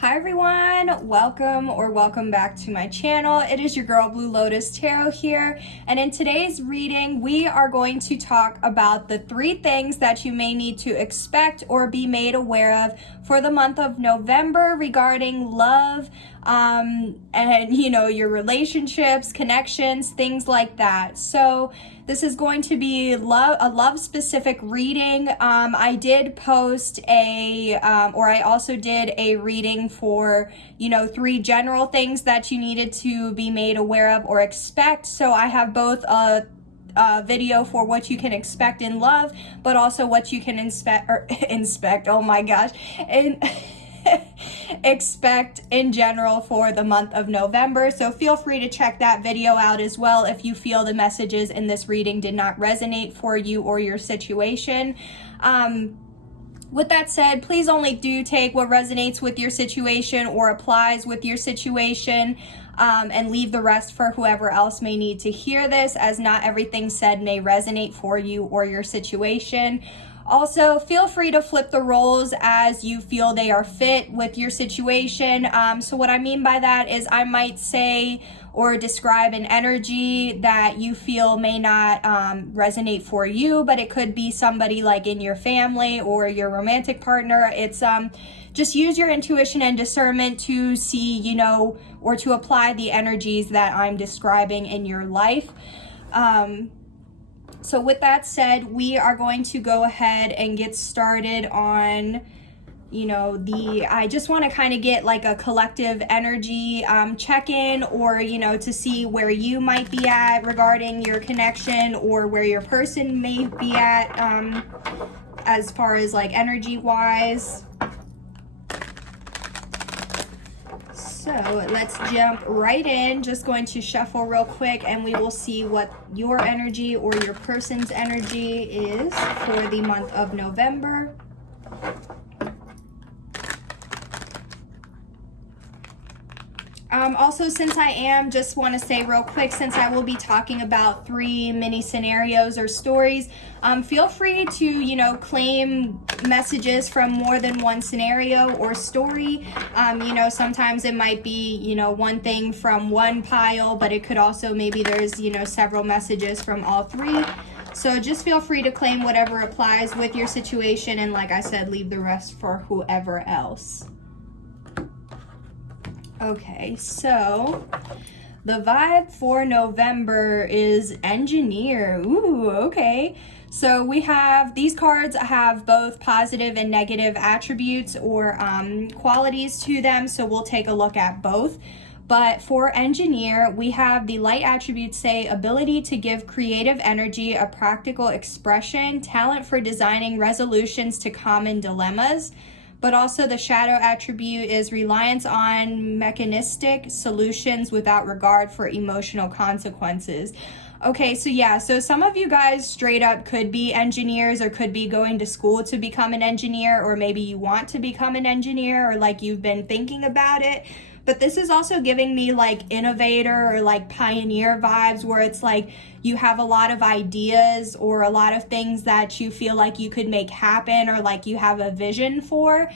Hi everyone, welcome back to my channel. It is your girl Blue Lotus Tarot here, and in today's reading we are going to talk about the 3 things that you may need to expect or be made aware of for the month of November regarding love, and your relationships, connections, things like that. So this is going to be a love specific reading. I did post I also did a reading for 3 general things that you needed to be made aware of or expect. So I have both a video for what you can expect in love, but also what you can inspect. Oh my gosh. And expect in general for the month of November. So feel free to check that video out as well if you feel the messages in this reading did not resonate for you or your situation. With that said, please only do take what resonates with your situation or applies with your situation, and leave the rest for whoever else may need to hear this, as not everything said may resonate for you or your situation. Also, feel free to flip the roles as you feel they are fit with your situation. So what I mean by that is I might say or describe an energy that you feel may not resonate for you, but it could be somebody like in your family or your romantic partner. It's just use your intuition and discernment to see, or to apply the energies that I'm describing in your life. So with that said, we are going to go ahead and get started on, I just want to kind of get like a collective energy check-in, or, to see where you might be at regarding your connection or where your person may be at as far as like energy-wise. So let's jump right in. Just going to shuffle real quick and we will see what your energy or your person's energy is for the month of November. Also, since just want to say real quick, since I will be talking about 3 mini scenarios or stories, feel free to, claim messages from more than one scenario or story. Sometimes it might be, one thing from one pile, but it could also, maybe there's, several messages from all 3. So just feel free to claim whatever applies with your situation, and like I said, leave the rest for whoever else. Okay, so the vibe for November is engineer. Ooh, okay. So we have, these cards have both positive and negative attributes or qualities to them, so we'll take a look at both. But for engineer, we have the light attributes say ability to give creative energy a practical expression, talent for designing resolutions to common dilemmas. But also the shadow attribute is reliance on mechanistic solutions without regard for emotional consequences. Okay, so yeah, so some of you guys straight up could be engineers or could be going to school to become an engineer, or maybe you want to become an engineer, or like you've been thinking about it. But this is also giving me like innovator or like pioneer vibes, where it's like you have a lot of ideas or a lot of things that you feel like you could make happen, or like you have a vision for.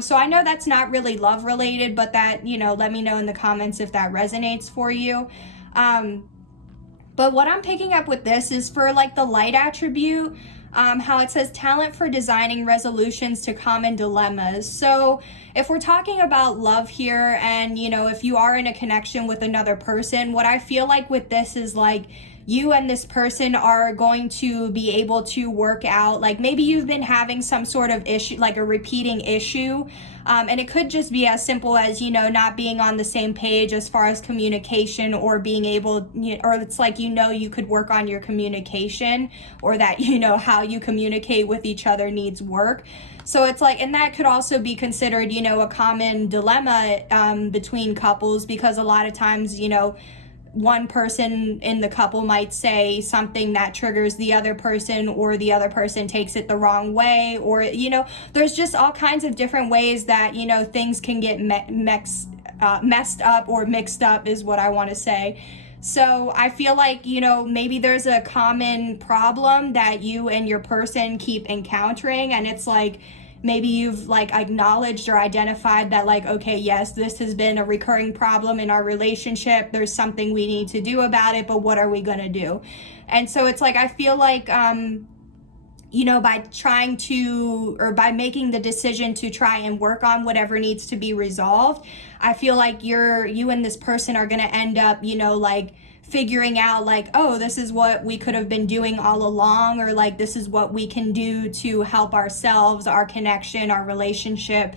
So I know that's not really love related, but that, let me know in the comments if that resonates for you. But what I'm picking up with this is for like the light attribute, how it says talent for designing resolutions to common dilemmas. So if we're talking about love here, and if you are in a connection with another person, what I feel like with this is like you and this person are going to be able to work out, like maybe you've been having some sort of issue, like a repeating issue, and it could just be as simple as not being on the same page as far as communication, or being able, or it's like you could work on your communication, or that how you communicate with each other needs work. So it's like, and that could also be considered a common dilemma between couples, because a lot of times one person in the couple might say something that triggers the other person, or the other person takes it the wrong way, or there's just all kinds of different ways that things can get messed up or mixed up is what I want to say. So I feel like maybe there's a common problem that you and your person keep encountering, and it's like maybe you've like acknowledged or identified that like, okay, yes, this has been a recurring problem in our relationship. There's something we need to do about it, but what are we going to do? And so it's like, I feel like, you know, by trying to, or by making the decision to try and work on whatever needs to be resolved, I feel like you and this person are going to end up, you know, like figuring out like, oh, this is what we could have been doing all along, or like, this is what we can do to help ourselves, our connection, our relationship,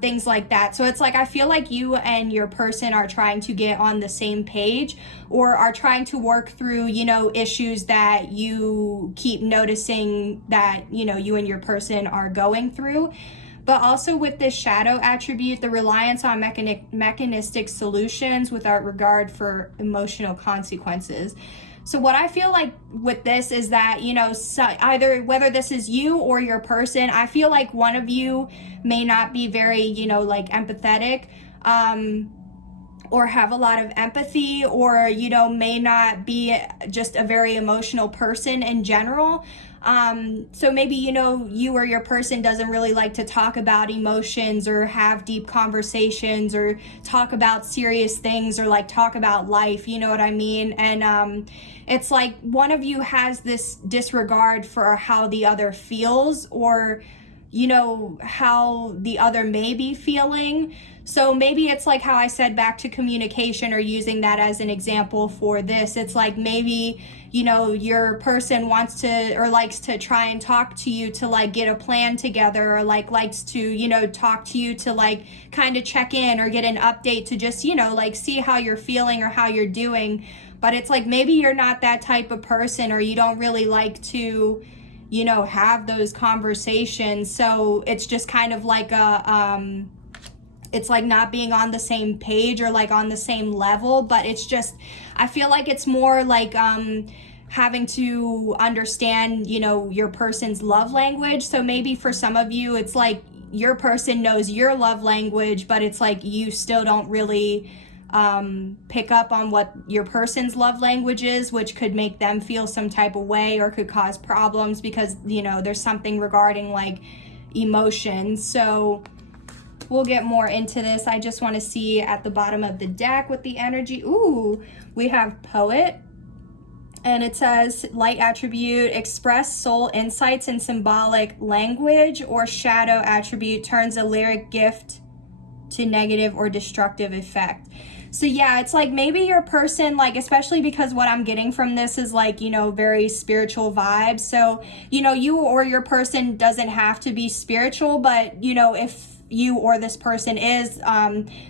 things like that. So it's like, I feel like you and your person are trying to get on the same page, or are trying to work through, you know, issues that you keep noticing that, you know, you and your person are going through. But also with this shadow attribute, the reliance on mechanistic solutions without regard for emotional consequences. So what I feel like with this is that, you know, either whether this is you or your person, I feel like one of you may not be very, you know, like empathetic, or have a lot of empathy, or, you know, may not be just a very emotional person in general. So maybe, you know, you or your person doesn't really like to talk about emotions or have deep conversations or talk about serious things or like talk about life, you know what I mean? And it's like one of you has this disregard for how the other feels, or, you know, how the other may be feeling. So maybe it's like how I said back to communication, or using that as an example for this. It's like maybe, you know, your person wants to or likes to try and talk to you to like get a plan together, or like likes to, you know, talk to you to like kind of check in or get an update to just, you know, like see how you're feeling or how you're doing. But it's like maybe you're not that type of person, or you don't really like to, you know, have those conversations. So it's just kind of like a it's like not being on the same page or like on the same level. But it's just, I feel like it's more like having to understand, you know, your person's love language. So maybe for some of you, it's like your person knows your love language, but it's like you still don't really pick up on what your person's love language is, which could make them feel some type of way or could cause problems because, you know, there's something regarding like emotions. So we'll get more into this. I just want to see at the bottom of the deck with the energy. Ooh, we have Poet. And it says, light attribute, express soul insights in symbolic language, or shadow attribute, turns a lyric gift to negative or destructive effect. So yeah, it's like maybe your person, like, especially because what I'm getting from this is like, you know, very spiritual vibes. So, you know, you or your person doesn't have to be spiritual, but, you know, if you or this person is,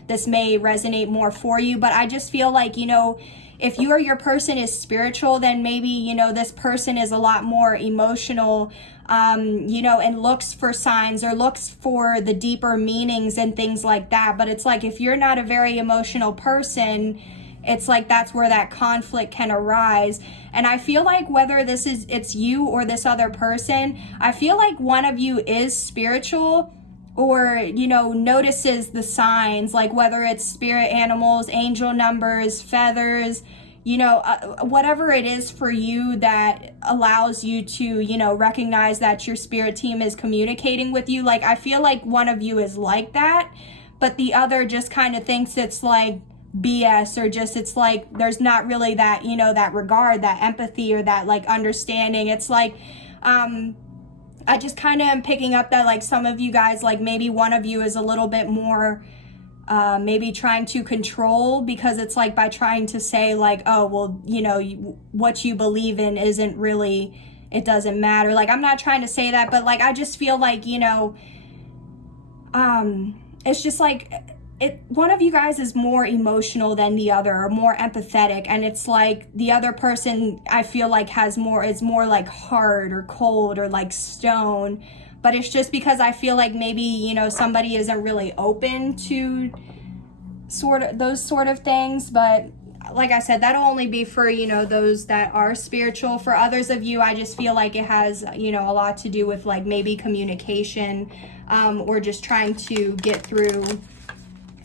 this may resonate more for you. But I just feel like, you know, if you or your person is spiritual, then maybe, you know, this person is a lot more emotional, you know, and looks for signs or looks for the deeper meanings and things like that. But it's like, if you're not a very emotional person, it's like that's where that conflict can arise. And I feel like whether it's you or this other person, I feel like one of you is spiritual, or, you know, notices the signs, like whether it's spirit animals, angel numbers, feathers, you know, whatever it is for you that allows you to, you know, recognize that your spirit team is communicating with you. Like, I feel like one of you is like that, but the other just kind of thinks it's like BS, or just, it's like there's not really that, you know, that regard, that empathy, or that like understanding. It's like, I just kind of am picking up that like some of you guys, like maybe one of you is a little bit more maybe trying to control, because it's like by trying to say like, oh, well, you know, what you believe in isn't really, it doesn't matter. Like, I'm not trying to say that, but like, I just feel like, you know, it's just like, one of you guys is more emotional than the other, or more empathetic, and it's like the other person, I feel like is more like hard or cold or like stone. But it's just because I feel like maybe, you know, somebody isn't really open to those sort of things. But like I said, that'll only be for, you know, those that are spiritual. For others of you, I just feel like it has, you know, a lot to do with like maybe communication, or just trying to get through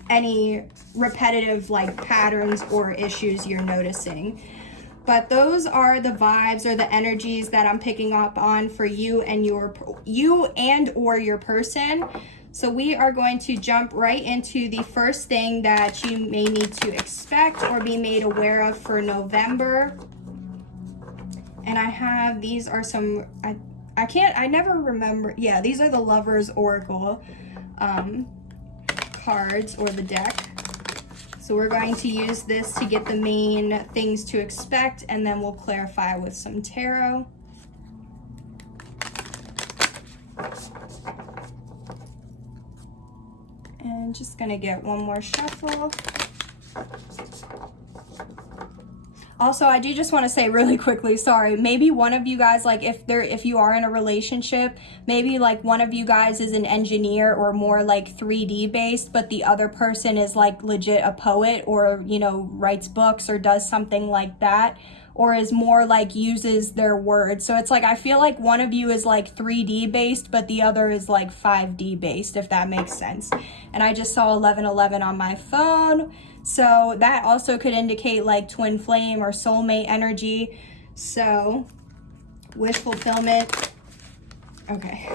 any repetitive like patterns or issues you're noticing. But those are the vibes or the energies that I'm picking up on for you and your person. So we are going to jump right into the first thing that you may need to expect or be made aware of for November. And I have, these are some, I never remember. Yeah, these are the Lovers Oracle cards, or the deck. So we're going to use this to get the main things to expect, and then we'll clarify with some tarot. And just gonna get one more shuffle. Also, I do just want to say really quickly, sorry, maybe one of you guys, like if you are in a relationship, maybe like one of you guys is an engineer or more like 3D based, but the other person is like legit a poet, or, you know, writes books or does something like that, or is more like uses their words. So it's like, I feel like one of you is like 3D based, but the other is like 5D based, if that makes sense. And I just saw 1111 on my phone. So that also could indicate like twin flame or soulmate energy. So wish fulfillment. Okay.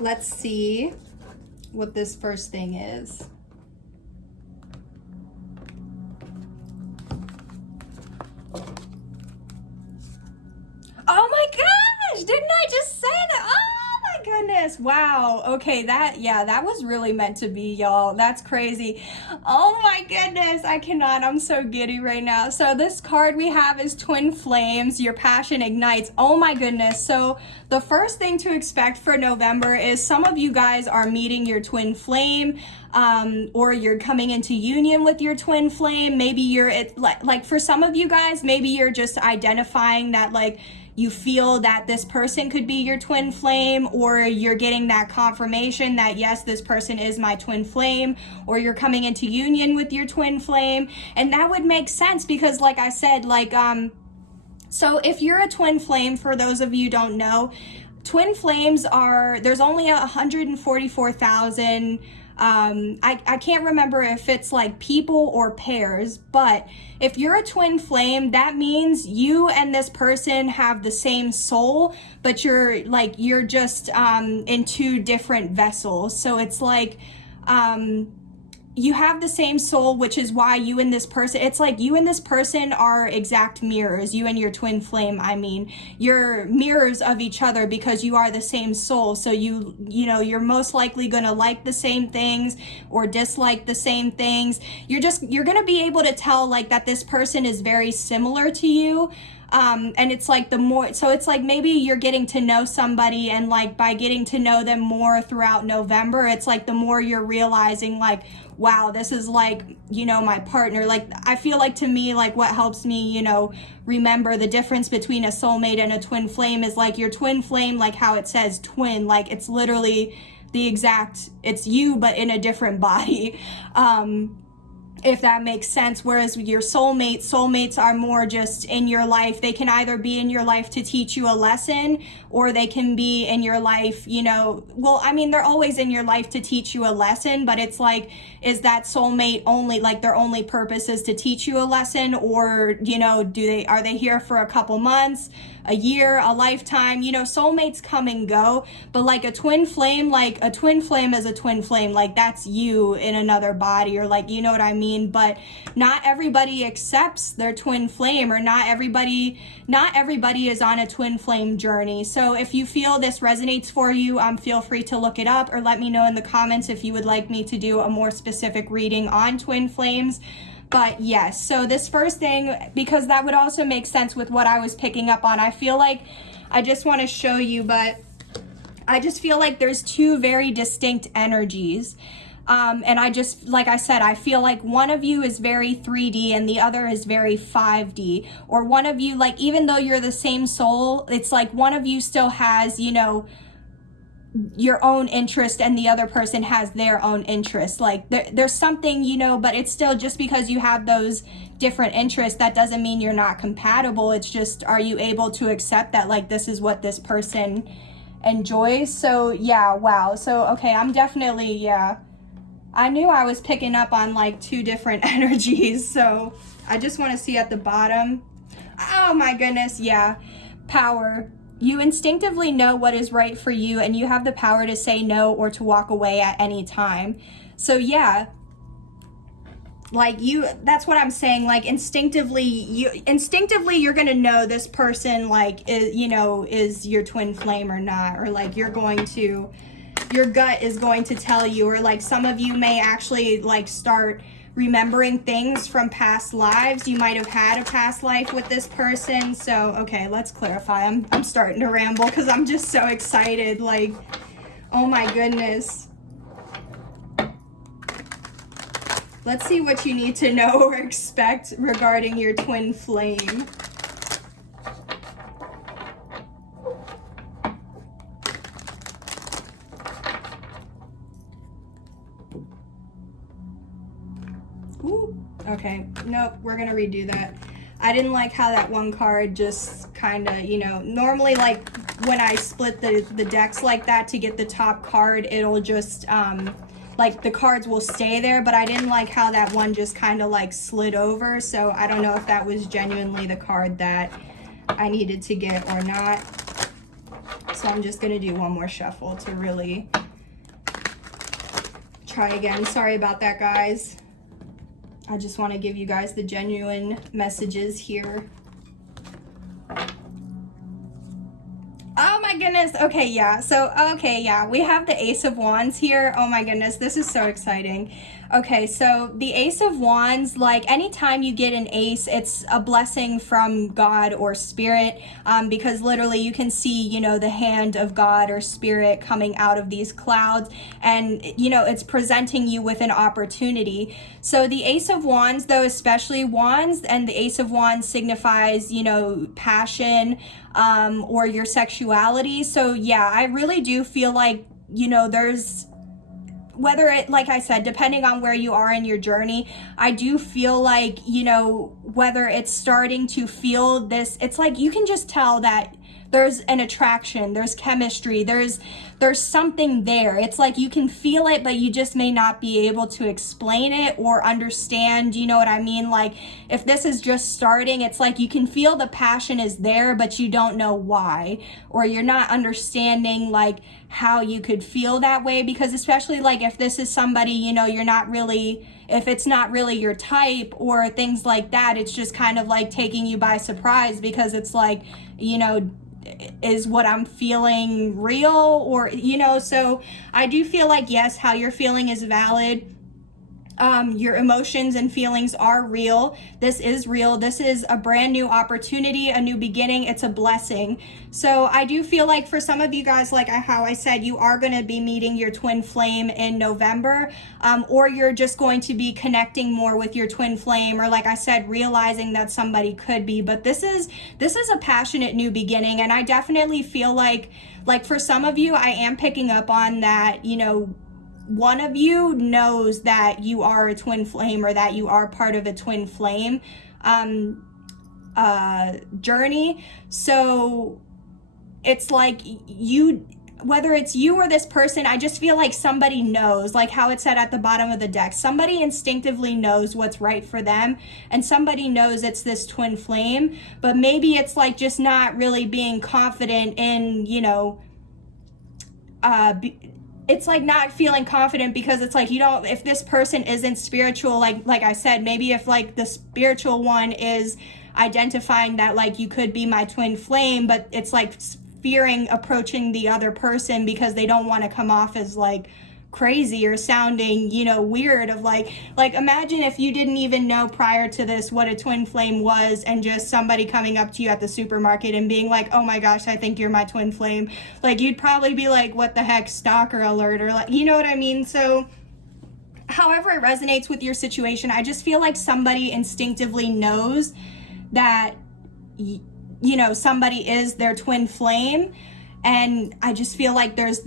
Let's see what this first thing is. Oh my gosh, didn't I just say that? Oh my goodness, wow. Okay, that was really meant to be, y'all. That's crazy. Oh my goodness, I cannot. I'm so giddy right now. So this card we have is Twin Flames, your passion ignites. Oh my goodness. So the first thing to expect for November is some of you guys are meeting your twin flame, or you're coming into union with your twin flame. Maybe you're like for some of you guys, maybe you're just identifying that like you feel that this person could be your twin flame, or you're getting that confirmation that yes, this person is my twin flame, or you're coming into union with your twin flame. And that would make sense because like I said, like so if you're a twin flame, for those of you who don't know, twin flames are, there's only 144,000. I can't remember if it's like people or pairs, but if you're a twin flame, that means you and this person have the same soul, but you're just in two different vessels. So it's like you have the same soul, which is why you and this person, it's like you and this person are exact mirrors. You and your twin flame, I mean, you're mirrors of each other because you are the same soul. So you know, you're most likely going to like the same things or dislike the same things. You're going to be able to tell like that this person is very similar to you. And it's like so it's like maybe you're getting to know somebody, and like by getting to know them more throughout November, it's like the more you're realizing like, wow, this is like, you know, my partner. Like, I feel like to me, like what helps me, you know, remember the difference between a soulmate and a twin flame is like your twin flame, like how it says twin, like it's literally it's you, but in a different body. If that makes sense. Whereas your soulmates are more just in your life. They can either be in your life to teach you a lesson, or they can be in your life, you know, well, I mean, they're always in your life to teach you a lesson, but it's like, is that soulmate only, like their only purpose is to teach you a lesson? Or, you know, are they here for a couple months, a year, a lifetime? You know, soulmates come and go, but like a twin flame is a twin flame. Like that's you in another body, or like, you know what I mean? But not everybody accepts their twin flame, or not everybody is on a twin flame journey. So if you feel this resonates for you, feel free to look it up, or let me know in the comments if you would like me to do a more specific reading on twin flames. But yes, so this first thing, because that would also make sense with what I was picking up on, I feel like I just want to show you, but I just feel like there's two very distinct energies. And I just, like I said, I feel like one of you is very 3D and the other is very 5D. Or one of you, like, even though you're the same soul, it's like one of you still has, you know, your own interest, and the other person has their own interest. Like there's something, you know, but it's still, just because you have those different interests, that doesn't mean you're not compatible. It's just, are you able to accept that, like, this is what this person enjoys? So yeah, wow. So okay, I'm definitely, yeah, I knew I was picking up on like two different energies. So I just want to see at the bottom. Oh my goodness, yeah. Power. You instinctively know what is right for you, and you have the power to say no or to walk away at any time. So yeah, like that's what I'm saying. Like instinctively you're gonna know this person, like, is your twin flame or not, or like your gut is going to tell you, or like some of you may actually like start remembering things from past lives. You might have had a past life with this person. So okay, let's clarify. I'm starting to ramble because I'm just so excited. Like, oh my goodness. Let's see what you need to know or expect regarding your twin flame. Ooh, okay, nope, we're gonna redo that. I didn't like how that one card just kind of, normally like when I split the decks like that to get the top card, it'll just, like the cards will stay there, but I didn't like how that one just kind of like slid over. So I don't know if that was genuinely the card that I needed to get or not. So I'm just gonna do one more shuffle to really try again. Sorry about that, guys. I just want to give you guys the genuine messages here. Oh my goodness. Okay, yeah. So, okay, yeah. We have the Ace of Wands here. Oh my goodness. This is so exciting. Okay, so the Ace of Wands, like anytime you get an ace, it's a blessing from God or spirit, because literally you can see, the hand of God or spirit coming out of these clouds, and, it's presenting you with an opportunity. So the Ace of Wands, though, especially wands, and the Ace of Wands signifies, passion, or your sexuality. So yeah, I really do feel like, there's, whether it, like I said, depending on where you are in your journey, I do feel like, whether it's starting to feel this, it's like you can just tell that there's an attraction, there's chemistry, there's something there. It's like you can feel it, but you just may not be able to explain it or understand, you know what I mean? Like if this is just starting, it's like you can feel the passion is there, but you don't know why, or you're not understanding like how you could feel that way, because especially like if this is somebody, you're not really, if it's not really your type or things like that, it's just kind of like taking you by surprise, because it's like, is what I'm feeling real, or, so I do feel like, yes, how you're feeling is valid. Your emotions and feelings are real. This is real. This is a brand new opportunity, a new beginning. It's a blessing. So I do feel like for some of you guys, like how I said, you are going to be meeting your twin flame in November, or you're just going to be connecting more with your twin flame, or like I said, realizing that somebody could be. But this is a passionate new beginning, and I definitely feel like for some of you, I am picking up on that, one of you knows that you are a twin flame, or that you are part of a twin flame journey. So it's like whether it's you or this person, I just feel like somebody knows, like how it said at the bottom of the deck, somebody instinctively knows what's right for them, and somebody knows it's this twin flame, but maybe it's like just not really being confident in, it's like not feeling confident, because it's like, if this person isn't spiritual, like I said, maybe if like the spiritual one is identifying that like you could be my twin flame, but it's like fearing approaching the other person because they don't want to come off as like crazy or sounding, weird, of like imagine if you didn't even know prior to this what a twin flame was, and just somebody coming up to you at the supermarket and being like, oh my gosh, I think you're my twin flame. Like you'd probably be like, what the heck, stalker alert, or like, you know what I mean? So however it resonates with your situation, I just feel like somebody instinctively knows that somebody is their twin flame, and I just feel like there's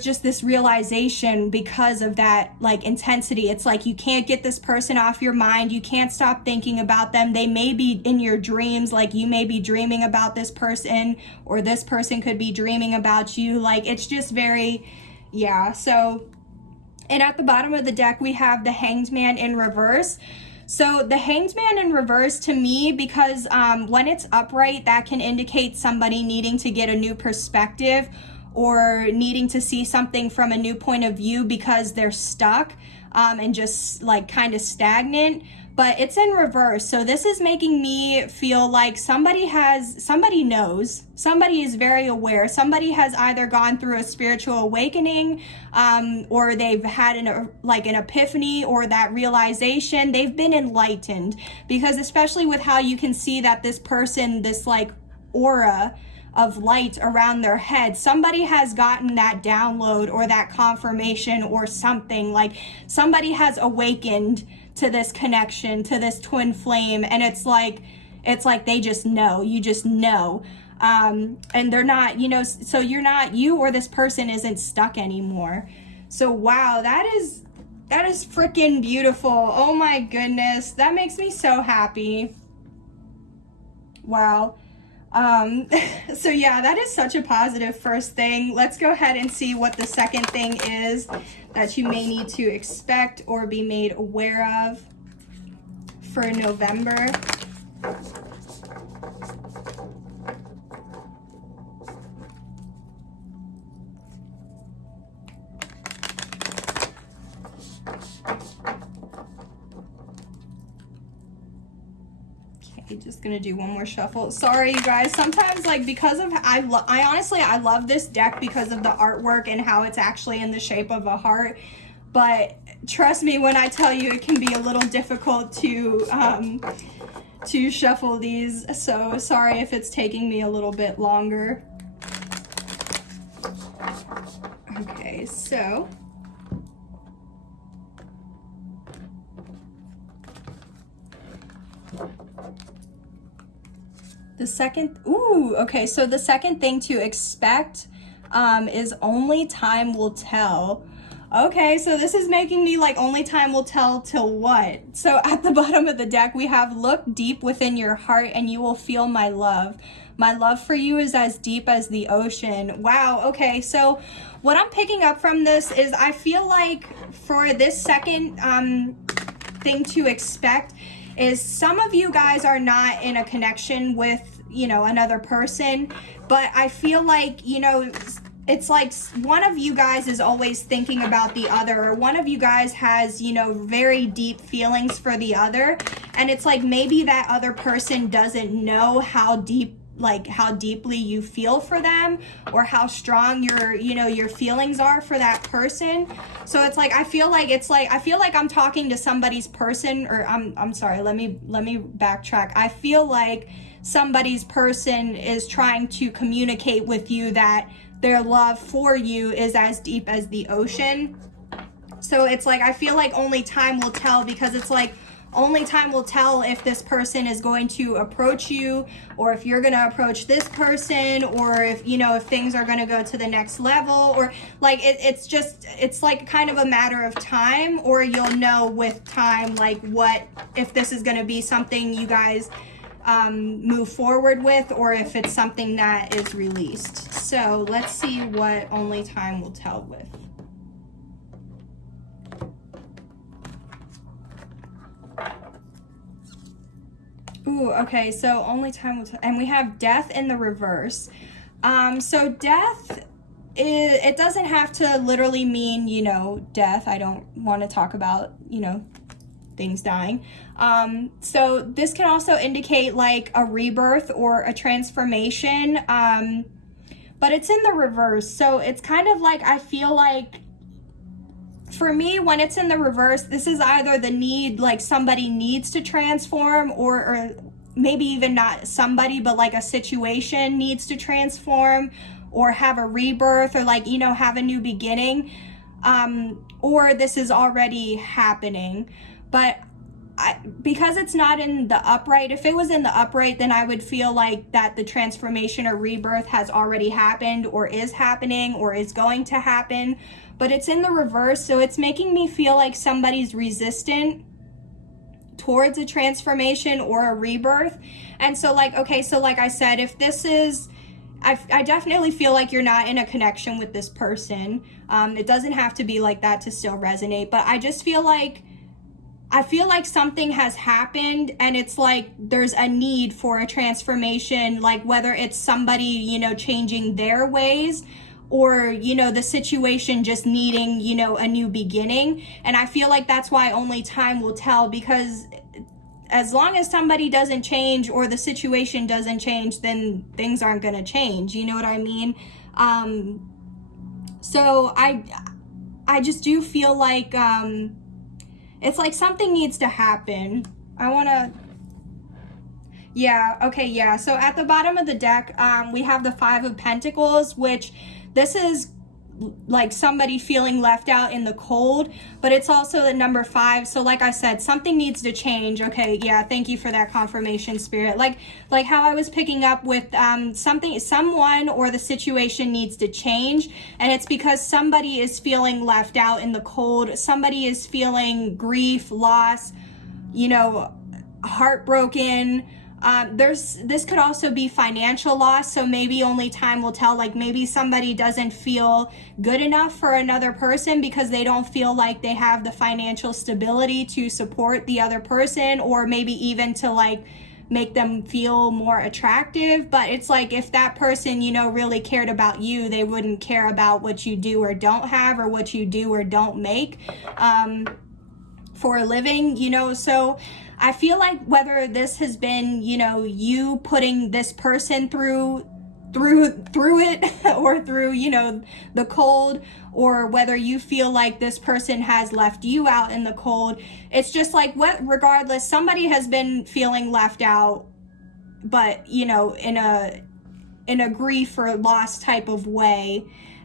just this realization because of that like intensity. It's like you can't get this person off your mind. You can't stop thinking about them. They may be in your dreams, like you may be dreaming about this person, or this person could be dreaming about you. Like it's just very, yeah. So, and at the bottom of the deck we have the Hanged Man in reverse. So the Hanged Man in reverse, to me, because when it's upright, that can indicate somebody needing to get a new perspective or needing to see something from a new point of view because they're stuck and just like kind of stagnant. But it's in reverse, so this is making me feel like somebody knows, somebody is very aware, somebody has either gone through a spiritual awakening, or they've had an epiphany or that realization. They've been enlightened, because especially with how you can see that this person, this like aura of light around their head, somebody has gotten that download or that confirmation or something, like somebody has awakened to this connection, to this twin flame, and it's like they just know, you just know, and they're not, so you or this person isn't stuck anymore. So wow, that is freaking beautiful. Oh my goodness, that makes me so happy. Wow. So yeah, that is such a positive first thing. Let's go ahead and see what the second thing is that you may need to expect or be made aware of for November. Just gonna do one more shuffle. Sorry you guys, sometimes like because of I love this deck because of the artwork and how it's actually in the shape of a heart, but trust me when I tell you it can be a little difficult to shuffle these, so sorry if it's taking me a little bit longer. Okay, so the second, so the second thing to expect is only time will tell. Okay, so this is making me like only time will tell till what? So at the bottom of the deck, we have look deep within your heart and you will feel my love. My love for you is as deep as the ocean. Wow, okay, so what I'm picking up from this is I feel like for this second thing to expect is some of you guys are not in a connection with, another person, but I feel like, it's like one of you guys is always thinking about the other, or one of you guys has, very deep feelings for the other, and it's like maybe that other person doesn't know how deeply you feel for them, or how strong your feelings are for that person. So it's like I feel like I'm talking to somebody's person, or I'm sorry, let me backtrack. I feel like somebody's person is trying to communicate with you that their love for you is as deep as the ocean. So it's like I feel like only time will tell, because it's like only time will tell if this person is going to approach you, or if you're going to approach this person, or if if things are going to go to the next level, or like it's like kind of a matter of time, or you'll know with time like what, if this is going to be something you guys move forward with, or if it's something that is released. So let's see what only time will tell with. Ooh, okay, so only time will tell, and we have death in the reverse. So death, it doesn't have to literally mean, death. I don't want to talk about, things dying. So this can also indicate like a rebirth or a transformation, but it's in the reverse. So it's kind of like, I feel like, for me, when it's in the reverse, this is either the need, like somebody needs to transform, or maybe even not somebody, but like a situation needs to transform or have a rebirth, or like, have a new beginning, or this is already happening. But because it's not in the upright, if it was in the upright, then I would feel like that the transformation or rebirth has already happened, or is happening, or is going to happen. But it's in the reverse, so it's making me feel like somebody's resistant towards a transformation or a rebirth. And so like, okay, so like I said, if this is, I definitely feel like you're not in a connection with this person. It doesn't have to be like that to still resonate, but I just feel like I feel like something has happened and it's like there's a need for a transformation, like whether it's somebody, you know, changing their ways or, you know, the situation just needing, you know, a new beginning. And I feel like that's why only time will tell, because as long as somebody doesn't change or the situation doesn't change, then things aren't going to change. You know what I mean? So I just do feel like, it's like something needs to happen. Yeah. So at the bottom of the deck, we have the 5 of Pentacles, which this is like somebody feeling left out in the cold, but it's also the number 5. So like I said, something needs to change. Okay, yeah, thank you for that confirmation, Spirit. Like how I was picking up with someone or the situation needs to change, and it's because somebody is feeling left out in the cold. Somebody is feeling grief, loss, you know, heartbroken. This could also be financial loss, so maybe only time will tell. Like maybe somebody doesn't feel good enough for another person because they don't feel like they have the financial stability to support the other person, or maybe even to like make them feel more attractive. But it's like if that person, you know, really cared about you, they wouldn't care about what you do or don't have, or what you do or don't make for a living, you know. So I feel like whether this has been, you know, you putting this person through it or through, you know, the cold, or whether you feel like this person has left you out in the cold, it's just like, regardless, somebody has been feeling left out, but, you know, in a grief or loss type of way.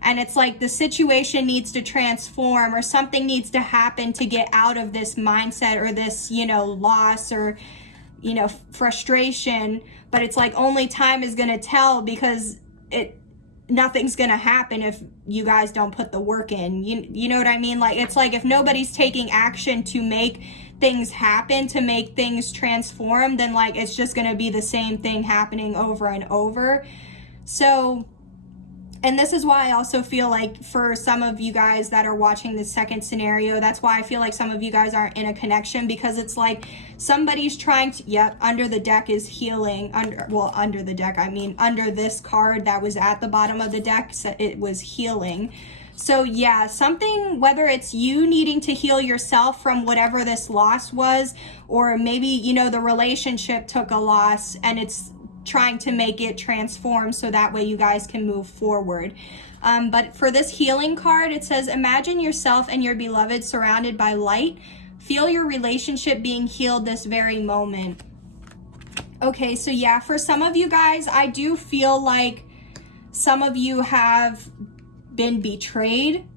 And it's like the situation needs to transform, or something needs to happen to get out of this mindset or this, you know, loss or, you know, frustration. But it's like only time is going to tell, because nothing's going to happen if you guys don't put the work in. You know what I mean? Like, it's like if nobody's taking action to make things happen, to make things transform, then like it's just going to be the same thing happening over and over. So, and this is why I also feel like for some of you guys that are watching the second scenario, that's why I feel like some of you guys aren't in a connection, because it's like somebody's trying to, under the deck is healing. Under the deck, I mean under this card that was at the bottom of the deck, it was healing. So yeah, something, whether it's you needing to heal yourself from whatever this loss was, or maybe, you know, the relationship took a loss and it's trying to make it transform so that way you guys can move forward. But for this healing card, it says, imagine yourself and your beloved surrounded by light. Feel your relationship being healed this very moment. Okay, so yeah, for some of you guys, I do feel like some of you have been betrayed.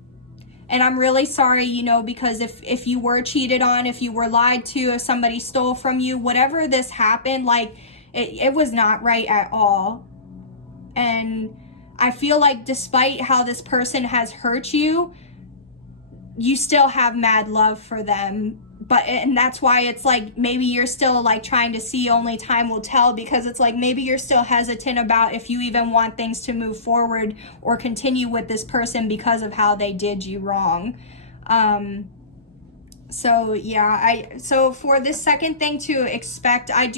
And I'm really sorry, you know, because if you were cheated on, if you were lied to, if somebody stole from you, whatever this happened, like, it was not right at all. And I feel like despite how this person has hurt you, you still have mad love for them. And that's why it's like maybe you're still like trying to see, only time will tell, because it's like maybe you're still hesitant about if you even want things to move forward or continue with this person because of how they did you wrong. So yeah, so for this second thing to expect, I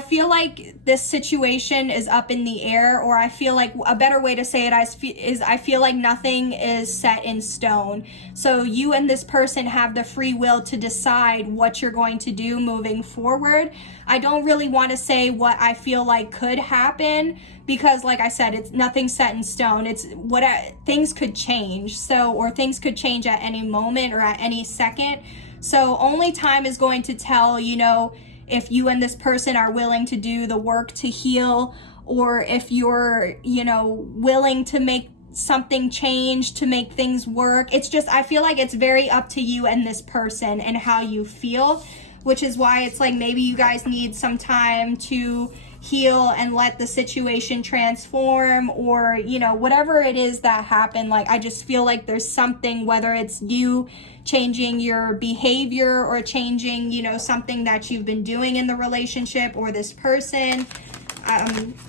feel like this situation is up in the air, or I feel like a better way to say it is I feel like nothing is set in stone. So you and this person have the free will to decide what you're going to do moving forward. I don't really want to say what I feel like could happen, because like I said, it's nothing set in stone. It's what things could change. So, or things could change at any moment or at any second. So only time is going to tell, you know, if you and this person are willing to do the work to heal, or if you're, you know, willing to make something change to make things work. It's just, I feel like it's very up to you and this person and how you feel, which is why it's like maybe you guys need some time to heal and let the situation transform, or, you know, whatever it is that happened. Like, I just feel like there's something, whether it's you changing your behavior or changing, you know, something that you've been doing in the relationship or this person.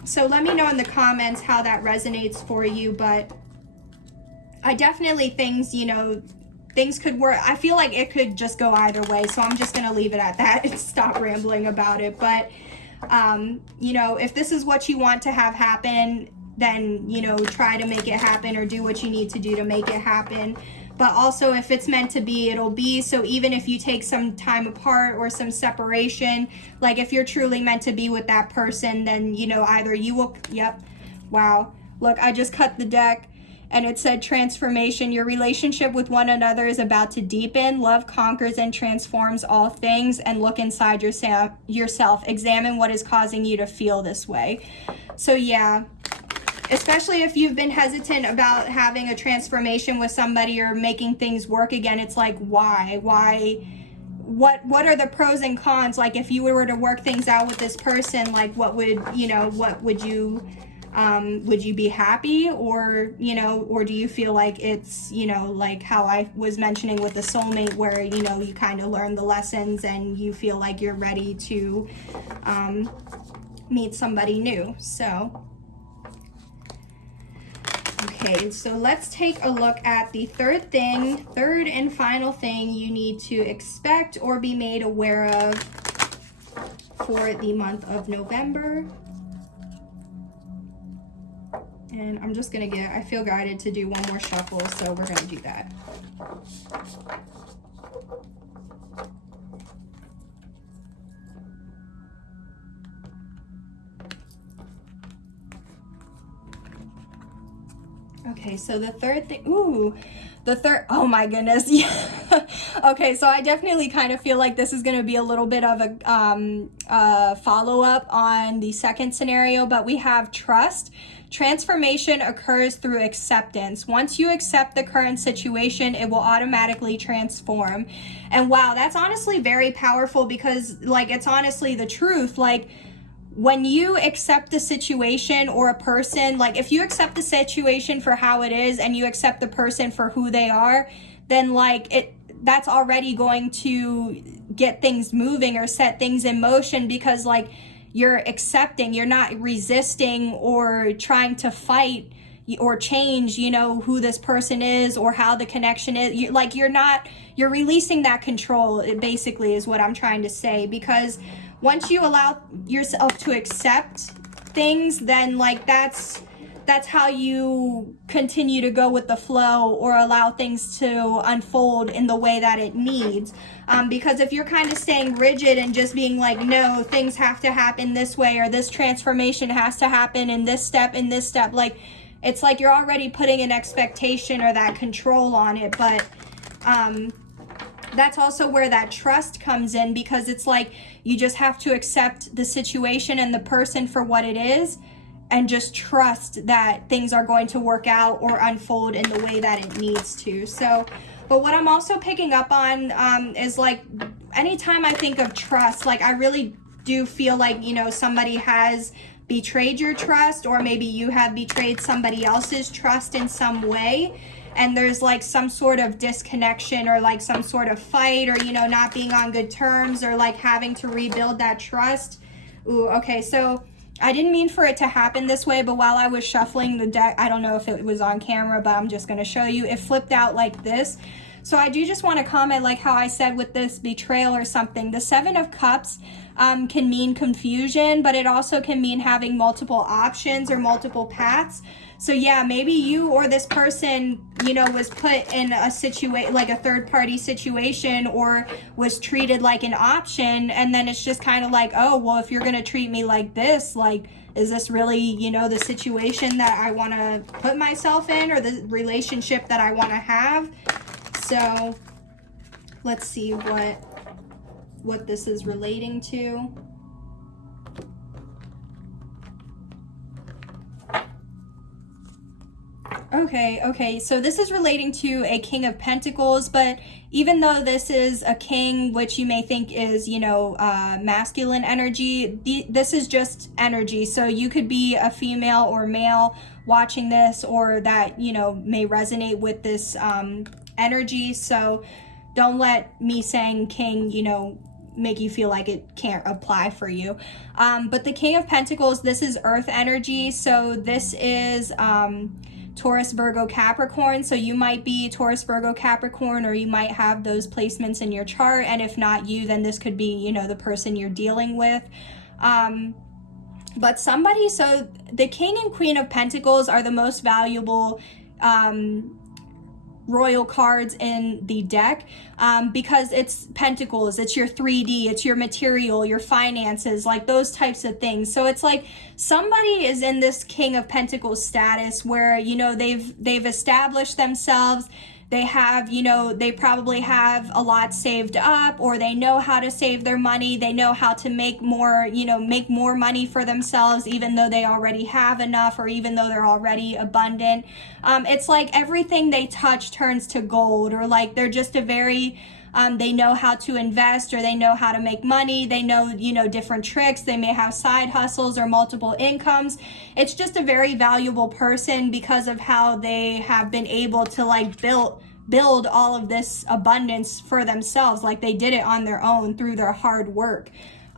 So let me know in the comments how that resonates for you. But I definitely things, you know, things could work. I feel like it could just go either way, so I'm just gonna leave it at that and stop rambling about it. But you know, if this is what you want to have happen, then, you know, try to make it happen, or do what you need to do to make it happen. But also, if it's meant to be, it'll be. So even if you take some time apart or some separation, like if you're truly meant to be with that person, then, you know, either you will, yep, wow, look, I just cut the deck and it said transformation. Your relationship with one another is about to deepen. Love conquers and transforms all things. And look inside yourself. Examine what is causing you to feel this way. So yeah, especially if you've been hesitant about having a transformation with somebody or making things work again, it's like, why? What are the pros and cons? Like, if you were to work things out with this person, like, what would you be happy? Or, you know, or do you feel like it's, you know, like how I was mentioning with the soulmate, where, you know, you kind of learn the lessons and you feel like you're ready to meet somebody new. So okay, so let's take a look at the third and final thing you need to expect or be made aware of for the month of November. And I'm just gonna I feel guided to do one more shuffle, so we're gonna do that. Okay, so the third thing, oh my goodness, yeah. Okay, so I definitely kind of feel like this is going to be a little bit of a follow-up on the second scenario, but we have trust. Transformation occurs through acceptance. Once you accept the current situation, it will automatically transform. And wow, that's honestly very powerful, because, like, it's honestly the truth. Like, when you accept the situation or a person, like if you accept the situation for how it is and you accept the person for who they are, then like that's already going to get things moving or set things in motion, because like you're accepting, you're not resisting or trying to fight or change, you know, who this person is or how the connection is. You're releasing that control, it basically is what I'm trying to say. Because once you allow yourself to accept things, then like that's how you continue to go with the flow or allow things to unfold in the way that it needs. Because if you're kind of staying rigid and just being like, no, things have to happen this way, or this transformation has to happen in this step, like it's like you're already putting an expectation or that control on it. But that's also where that trust comes in, because it's like you just have to accept the situation and the person for what it is, and just trust that things are going to work out or unfold in the way that it needs to. So, but what I'm also picking up on is like, anytime I think of trust, like I really do feel like, you know, somebody has betrayed your trust, or maybe you have betrayed somebody else's trust in some way. And there's like some sort of disconnection, or like some sort of fight, or, you know, not being on good terms, or like having to rebuild that trust. Ooh, okay, so I didn't mean for it to happen this way, but while I was shuffling the deck, I don't know if it was on camera, but I'm just going to show you, it flipped out like this. So I do just want to comment, like how I said with this betrayal or something, the Seven of Cups can mean confusion, but it also can mean having multiple options or multiple paths. So yeah, maybe you or this person, you know, was put in a situation, like a third party situation, or was treated like an option. And then it's just kind of like, oh, well, if you're going to treat me like this, like, is this really, you know, the situation that I want to put myself in, or the relationship that I want to have? So let's see what this is relating to. Okay, so this is relating to a King of Pentacles, but even though this is a king, which you may think is, you know, masculine energy, this is just energy. So you could be a female or male watching this, or that, you know, may resonate with this energy. So don't let me saying king, you know, make you feel like it can't apply for you. But the King of Pentacles, this is earth energy. So this is Taurus, Virgo, Capricorn. So you might be Taurus, Virgo, Capricorn, or you might have those placements in your chart. And if not you, then this could be, you know, the person you're dealing with. But somebody, so the King and Queen of Pentacles are the most valuable royal cards in the deck, because it's pentacles, it's your 3D, it's your material, your finances, like those types of things. So it's like somebody is in this King of Pentacles status where, you know, they've established themselves. They have, you know, they probably have a lot saved up, or they know how to save their money. They know how to make more, you know, make more money for themselves, even though they already have enough, or even though they're already abundant. It's like everything they touch turns to gold, or like they're just a very, they know how to invest, or they know how to make money. They know, you know, different tricks. They may have side hustles or multiple incomes. It's just a very valuable person because of how they have been able to like build all of this abundance for themselves. Like they did it on their own through their hard work.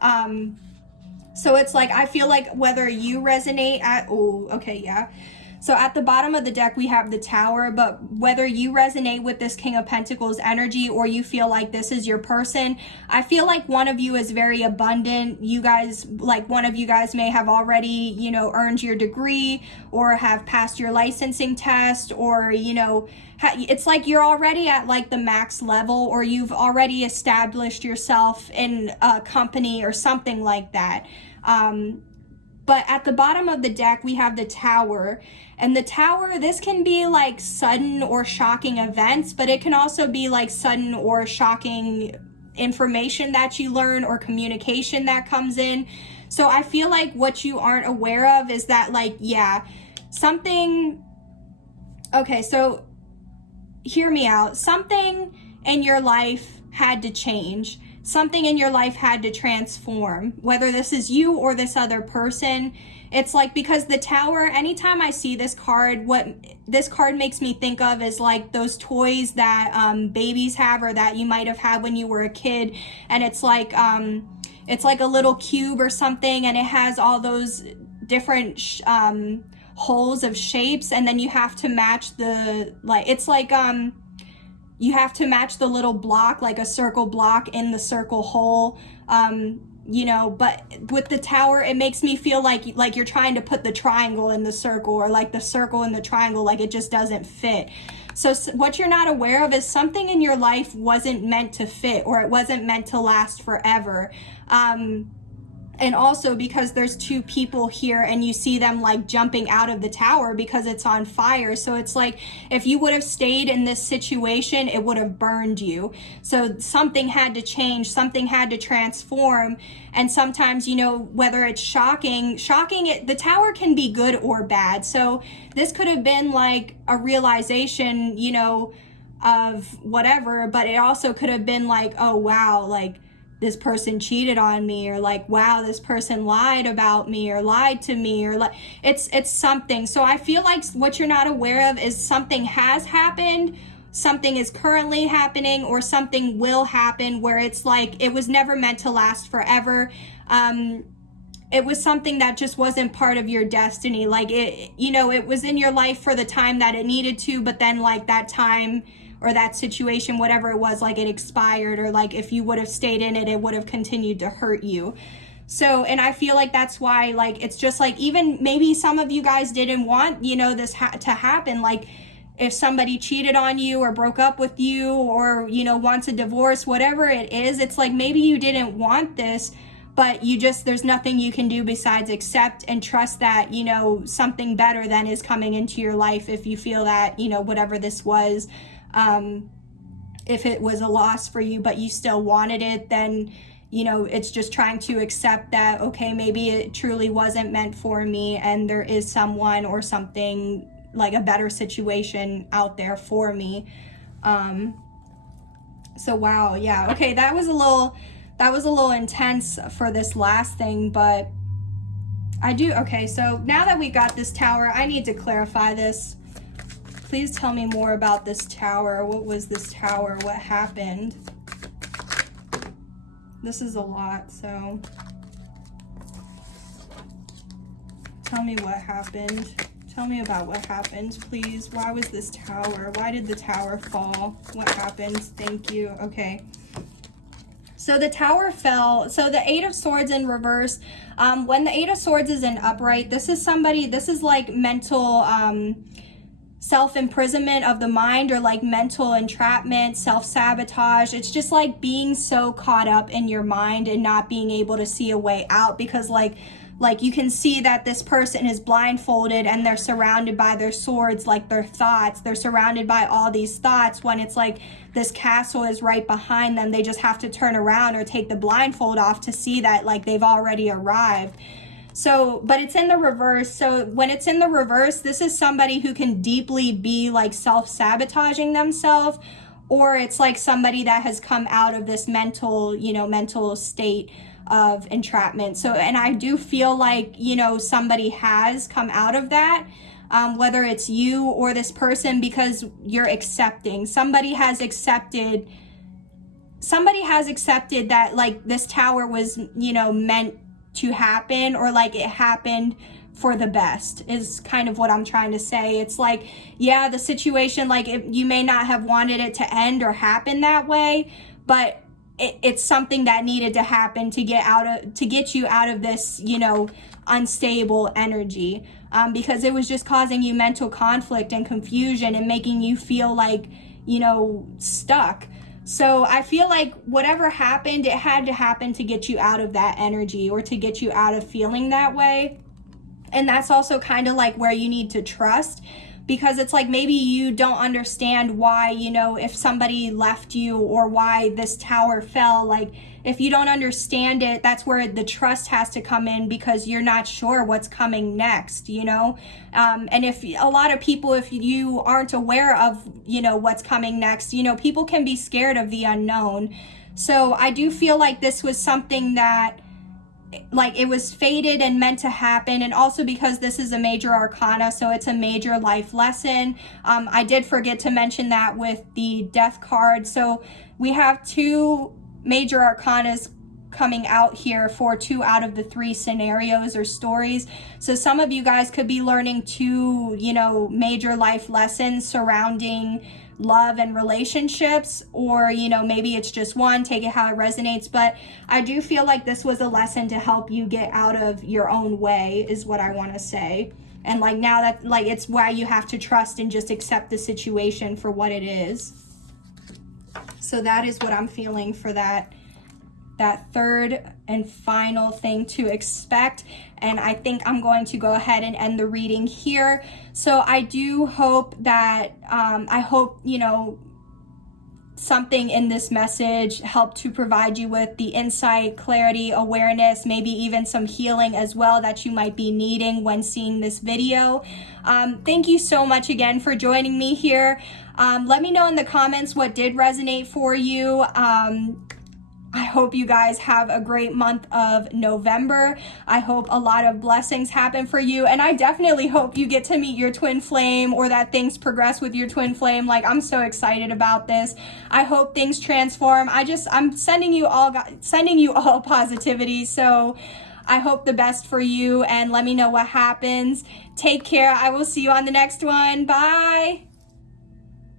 So it's like, I feel like whether you resonate at, oh, okay, yeah. So at the bottom of the deck, we have the Tower, but whether you resonate with this King of Pentacles energy or you feel like this is your person, I feel like one of you is very abundant. You guys, like one of you guys may have already, you know, earned your degree or have passed your licensing test, or, you know, it's like you're already at like the max level, or you've already established yourself in a company or something like that. But at the bottom of the deck, we have the Tower. And the Tower, this can be like sudden or shocking events, but it can also be like sudden or shocking information that you learn or communication that comes in. So I feel like what you aren't aware of is that, like, yeah, something, okay, so hear me out. Something in your life had to change. Something in your life had to transform, whether this is you or this other person. It's like, because the Tower, anytime I see this card, what this card makes me think of is like those toys that babies have, or that you might have had when you were a kid. And it's like a little cube or something, and it has all those different holes of shapes, and then you have to match the, like, it's like you have to match the little block, like a circle block in the circle hole, you know. But with the Tower, it makes me feel like you're trying to put the triangle in the circle, or like the circle in the triangle, like it just doesn't fit. So what you're not aware of is something in your life wasn't meant to fit, or it wasn't meant to last forever. And also because there's two people here, and you see them like jumping out of the Tower because it's on fire. So it's like, if you would have stayed in this situation, it would have burned you. So something had to change, something had to transform. And sometimes, you know, whether it's shocking, the Tower can be good or bad. So this could have been like a realization, you know, of whatever, but it also could have been like, oh wow, like, this person cheated on me, or like, wow, this person lied about me, or lied to me, or like, it's something. So I feel like what you're not aware of is something has happened, something is currently happening, or something will happen where it's like, it was never meant to last forever. It was something that just wasn't part of your destiny. Like, it, you know, it was in your life for the time that it needed to, but then like that time or that situation, whatever it was, like it expired, or like if you would have stayed in it, it would have continued to hurt you. So, and I feel like that's why, like, it's just like, even maybe some of you guys didn't want, you know, this to happen. Like, if somebody cheated on you or broke up with you, or, you know, wants a divorce, whatever it is, it's like, maybe you didn't want this, but you just, there's nothing you can do besides accept and trust that, you know, something better than is coming into your life. If you feel that, you know, whatever this was, if it was a loss for you, but you still wanted it, then, you know, it's just trying to accept that, okay, maybe it truly wasn't meant for me, and there is someone or something, like a better situation out there for me. So wow, yeah, okay, that was a little intense for this last thing, but okay, so now that we got this Tower, I need to clarify this. Please tell me more about this Tower. What was this Tower? What happened? This is a lot, so tell me what happened Tell me about what happened, please. Why was this tower? Why did the tower fall? What happened? Thank you. Okay. So the tower fell. So the Eight of Swords in reverse. When the Eight of Swords is in upright, this is like mental self-imprisonment of the mind, or like mental entrapment, self-sabotage. It's just like being so caught up in your mind and not being able to see a way out, because like you can see that this person is blindfolded and they're surrounded by their swords, like their thoughts. They're surrounded by all these thoughts when it's like this castle is right behind them. They just have to turn around or take the blindfold off to see that like they've already arrived. So, but it's in the reverse. So when it's in the reverse, this is somebody who can deeply be like self-sabotaging themselves, or it's like somebody that has come out of this mental state of entrapment. So, and I do feel like, somebody has come out of that, whether it's you or this person, because you're accepting. Somebody has accepted that like this tower was, meant to happen, or like it happened for the best, is kind of what I'm trying to say. It's like, yeah, the situation, like you may not have wanted it to end or happen that way, but it's something that needed to happen to get you out of this, unstable energy, because it was just causing you mental conflict and confusion and making you feel like, stuck. So I feel like whatever happened, it had to happen to get you out of that energy, or to get you out of feeling that way. And that's also kind of like where you need to trust, because it's like maybe you don't understand why, if somebody left you, or why this tower fell. Like if you don't understand it, that's where the trust has to come in, because you're not sure what's coming next, and if a lot of people, if you aren't aware of, what's coming next, people can be scared of the unknown. So I do feel like this was something that, like, it was fated and meant to happen. And also because this is a major arcana, so it's a major life lesson. I did forget to mention that with the death card. So we have 2 major arcanas coming out here for 2 out of the 3 scenarios or stories. So some of you guys could be learning 2, major life lessons surrounding love and relationships, or maybe it's just one. Take it how it resonates. But I do feel like this was a lesson to help you get out of your own way, is what I want to say. And like now that, like, it's why you have to trust and just accept the situation for what it is. So that is what I'm feeling for that third and final thing to expect. And I think I'm going to go ahead and end the reading here. So I do hope that, something in this message helped to provide you with the insight, clarity, awareness, maybe even some healing as well that you might be needing when seeing this video. Thank you so much again for joining me here. Let me know in the comments what did resonate for you. I hope you guys have a great month of November. I hope a lot of blessings happen for you. And I definitely hope you get to meet your twin flame, or that things progress with your twin flame. Like, I'm so excited about this. I hope things transform. I'm sending you all positivity. So I hope the best for you, and let me know what happens. Take care. I will see you on the next one. Bye.